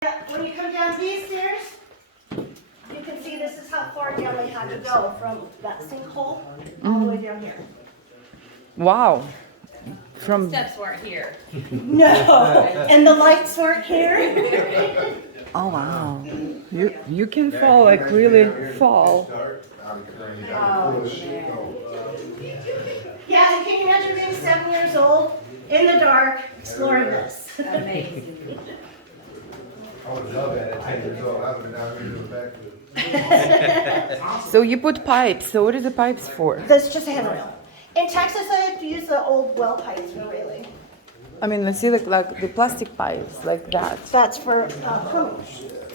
When you come down these stairs, you can see this is how far down they had to go from that sinkhole all the way down here. Wow. From Steps weren't here. No, and the lights weren't here. oh wow, you can fall like really fall. Yeah, and can you imagine being 7 years old in the dark exploring this? Amazing. I would love that at 10 years old. I would have been down here doing backflips. So you put pipes. So what are the pipes for? That's just a handrail. In Texas, I have to use the old well pipes for railing. I mean, I see like the plastic pipes like that That's for pumping.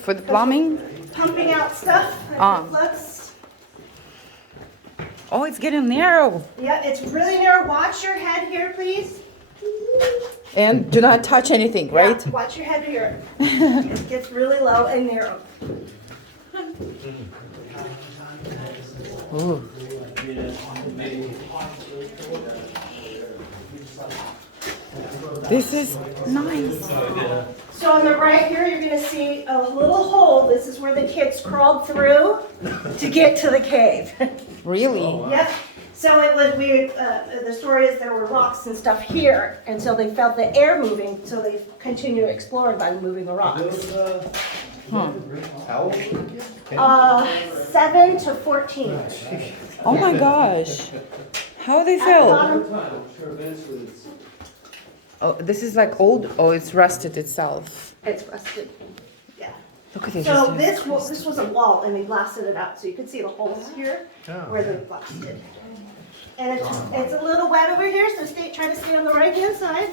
for the plumbing. Pumping out stuff. Flux. Oh, it's getting narrow. Yeah, it's really narrow. Watch your head here, please. And do not touch anything, right? Yeah, watch your head here. It gets really low and narrow. Ooh. This is nice. So on the right here, you're going to see a little hole. This is where the kids crawled through to get to the cave. Really? Yep. So it was weird. The story is there were rocks and stuff here, and so they felt the air moving, so they continued exploring by moving the rocks. How old were you again? 7 to 14. Oh my gosh. How they fell? Bottom, Oh, this is like old. Oh, it's rusted itself. it's rusted. Yeah. Look at this. So this was a wall, and they blasted it out, so you can see the holes here where they blasted. And it's a little wet over here, so try to stay on the right hand side.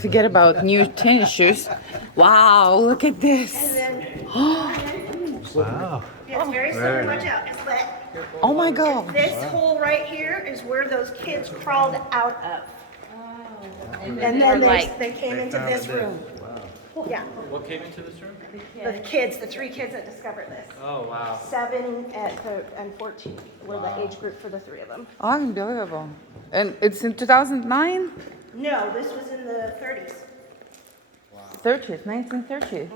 Forget about new tennis shoes. Wow, look at this. And then Wow. it's very slippery. Watch out. It's wet. Oh my god. This hole right here is where those kids crawled out of. And And they then were like, they came into this room. Yeah, What came into this room? the kids, the 3 kids that discovered this. Oh, wow. 7 and 14 were the age group for the 3 of them. Unbelievable. And it's in 2009? No, this was in the 30s. 30s, 1930s.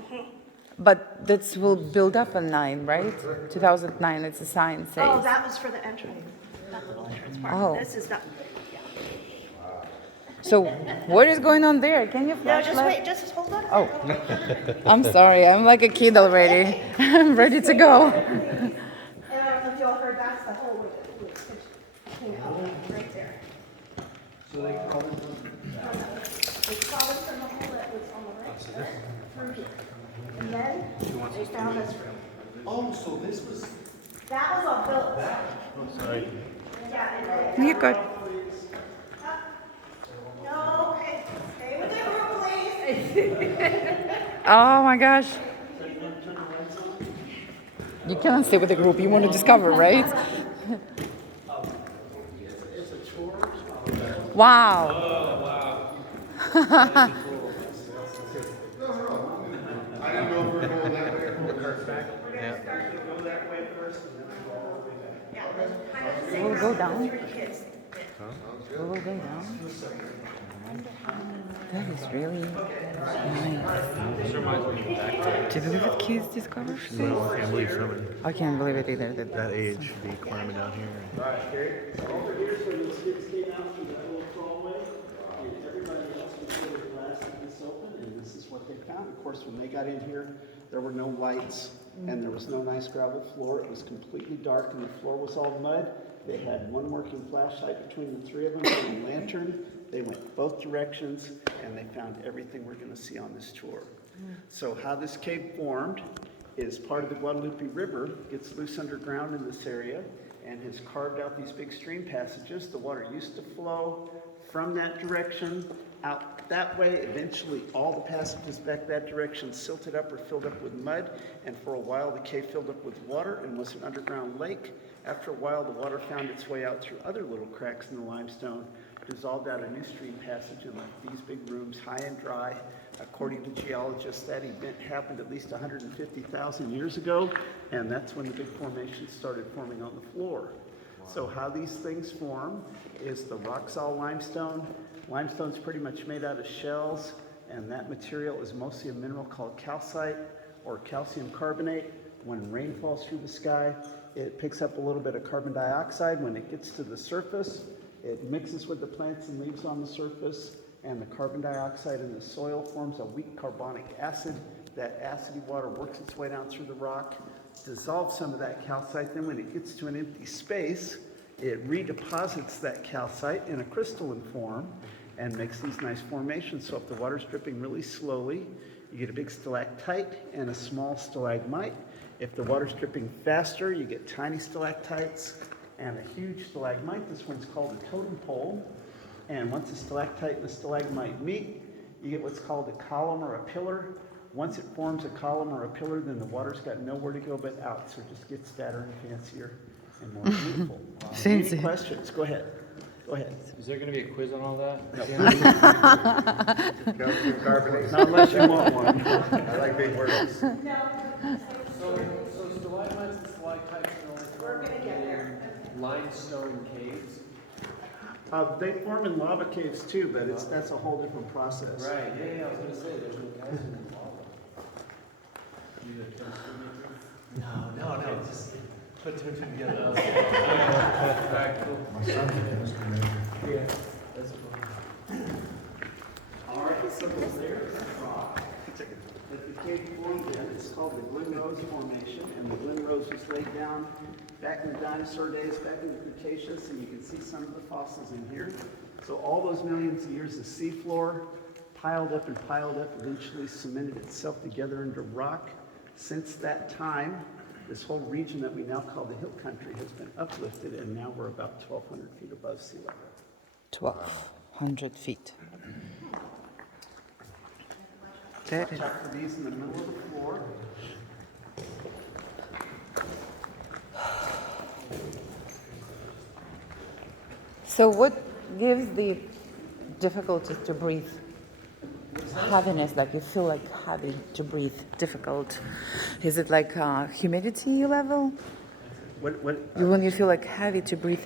But that will build up in 9, right? 2009, it's a sign Oh, says. that was for the entrance. That little entrance part. Oh. This is not. So what is going on there? Can you No, flash just that? wait. Just hold on. Oh, I'm sorry. I'm like a kid already. I'm ready to go. And I don't know if y'all heard, that's the hole where the kids came out right there. So they crawled from the hole that was on the right there through here. And then they found this room. Oh, so this was. That was all built. Sorry. Yeah, and then. You got. No, okay. Stay with the group, please. Oh my gosh. You cannot stay with the group. You want to discover, right? Wow. I didn't know if we were going that way or pull the carts back. We'll go down. We'll go down. That is really nice. Do you believe that kids discover? No, I can't believe somebody I can't believe it either. that age should be climbing down here. Over here, so those kids came out through that little crawlway, and everybody else was sort of blasting this open, and this is what they found. Of course, when they got in here, there were no lights, and there was no nice gravel floor. It was completely dark, and the floor was all mud. They had one working flashlight between the 3 of them, and a lantern. They went both directions, and they found everything we're going to see on this tour. So how this cave formed is part of the Guadalupe River gets loose underground in this area and has carved out these big stream passages. The water used to flow from that direction out that way. Eventually, all the passages back that direction silted up or filled up with mud, and for a while the cave filled up with water and was an underground lake. After a while, the water found its way out through other little cracks in the limestone, dissolved out a new stream passage and left these big rooms high and dry. According to geologists, that event happened at least 150,000 years ago, and that's when the big formations started forming on the floor. So how these things form is the Roxall limestone Limestone's pretty much made out of shells, and that material is mostly a mineral called calcite or calcium carbonate. When rain falls through the sky, it picks up a little bit of carbon dioxide. When it gets to the surface, it mixes with the plants and leaves on the surface, and the carbon dioxide in the soil forms a weak carbonic acid. That acidy water works its way down through the rock, dissolves some of that calcite. Then when it gets to an empty space, it redeposits that calcite in a crystalline form and makes these nice formations. So if the water's dripping really slowly, you get a big stalactite and a small stalagmite. If the water's dripping faster, you get tiny stalactites and a huge stalagmite. This one's called a totem pole. And once a stalactite and a stalagmite meet, you get what's called a column or a pillar. Once it forms a column or a pillar, then the water's got nowhere to go but out. So it just gets fatter and fancier and more beautiful. Any Fancy. questions? Go ahead. Go ahead. Is there going to be a quiz on all that? Calcium carbonate. Not unless you want one. I like big words. So stalagmites and stalactites can only form in limestone caves? They form in lava caves too, but that's a whole different process. Right, yeah, I was going to say, there's no calcium in lava. You the chemistry No, just put two and two together. Right, cool. My son's a chemistry major. Yeah, that's cool. All right, so there is a rock that the cave formed in. It's called the Glen Rose Formation, and the Glen Rose was laid down back in the dinosaur days, back in the Cretaceous, and you can see some of the fossils in here. So all those millions of years of seafloor piled up, eventually cemented itself together into rock. Since that time, this whole region that we now call the Hill Country has been uplifted, and now we're about 1,200 feet above sea level. 1,200 feet. That is, Check for these in the middle of the floor. so what gives the difficulty to breathe? Heaviness, like you feel like heavy to breathe, difficult. Is it like humidity level? When you feel like heavy to breathe,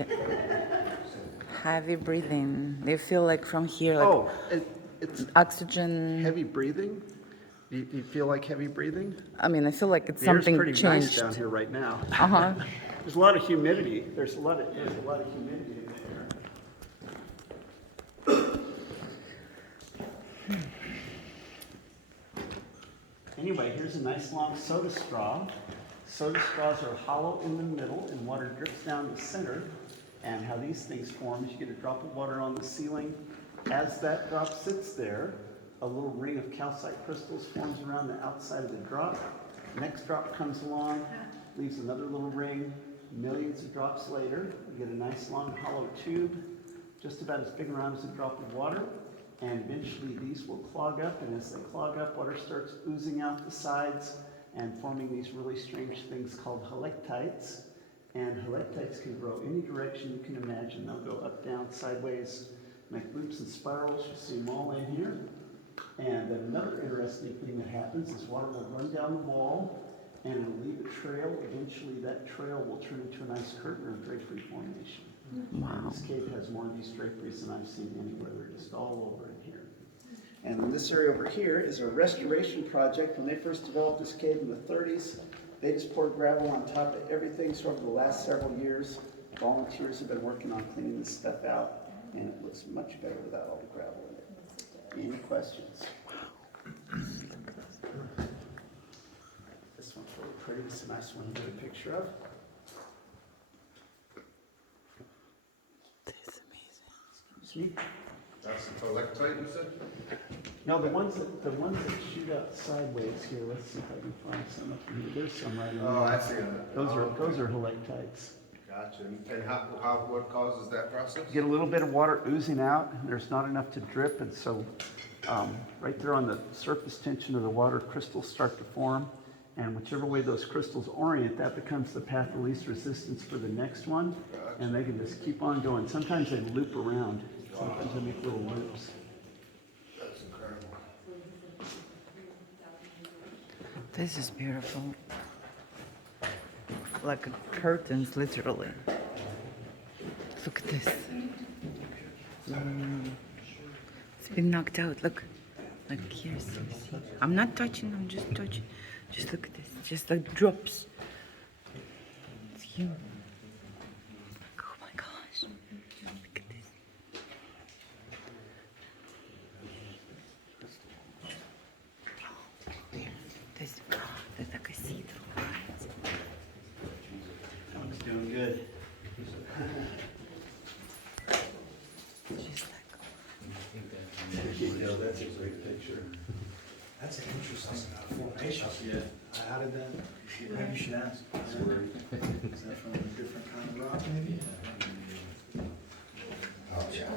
heavy breathing, you feel like from here, like It's oxygen. heavy breathing. Do you feel like heavy breathing? I mean, I feel like it's The air's something pretty nice changed. down here right now. Uh-huh. There's a lot of humidity. There's a lot of humidity in the air. Anyway, here's a nice long soda straw. Soda straws are hollow in the middle, and water drips down the center. And how these things form is you get a drop of water on the ceiling. As that drop sits there, a little ring of calcite crystals forms around the outside of the drop. Next drop comes along, leaves another little ring. Millions of drops later, you get a nice long hollow tube, just about as big around as a drop of water. And eventually these will clog up, and as they clog up, water starts oozing out the sides and forming these really strange things called helictites. And helictites can grow any direction you can imagine. They'll go up, down, sideways, make loops and spirals. You see them all in here. And then another interesting thing that happens is water will run down the wall and it'll leave a trail. Eventually that trail will turn into a nice curtain or drapery formation. Wow. And this cave has more of these draperies than I've seen anywhere. They're just all over in here. And this area over here is a restoration project. When they first developed this cave in the 30s, they just poured gravel on top of everything. So over the last several years, volunteers have been working on cleaning this stuff out, and it looks much better without all the gravel in it. Any questions? This one's really pretty. This is a nice one to get a picture of. That's amazing. Excuse me? That's the stalactite you said? No, the ones that shoot out sideways here. Let's see if I can find some up here. There's some right in there. Oh, I see that. Those are helictites. Gotcha. And what causes that process? You get a little bit of water oozing out, and there's not enough to drip, and so right there on the surface tension of the water, crystals start to form, and whichever way those crystals orient, that becomes the path of least resistance for the next one, and they can just keep on going. Sometimes they loop around. Sometimes they make little loops. That's incredible. This is beautiful. Like curtains, literally. Look at this. It's been knocked out. Look. Like here, see. I'm not touching, I'm just touching. Just look at this. Just like drops. It's huge. Oh my gosh. Look at this. There's like a see-through. Tom's doing good. Just like That's a great picture. That's an interesting formation. Yeah. How did that, maybe you should ask. Is that from a different kind of rock maybe? Oh, yeah.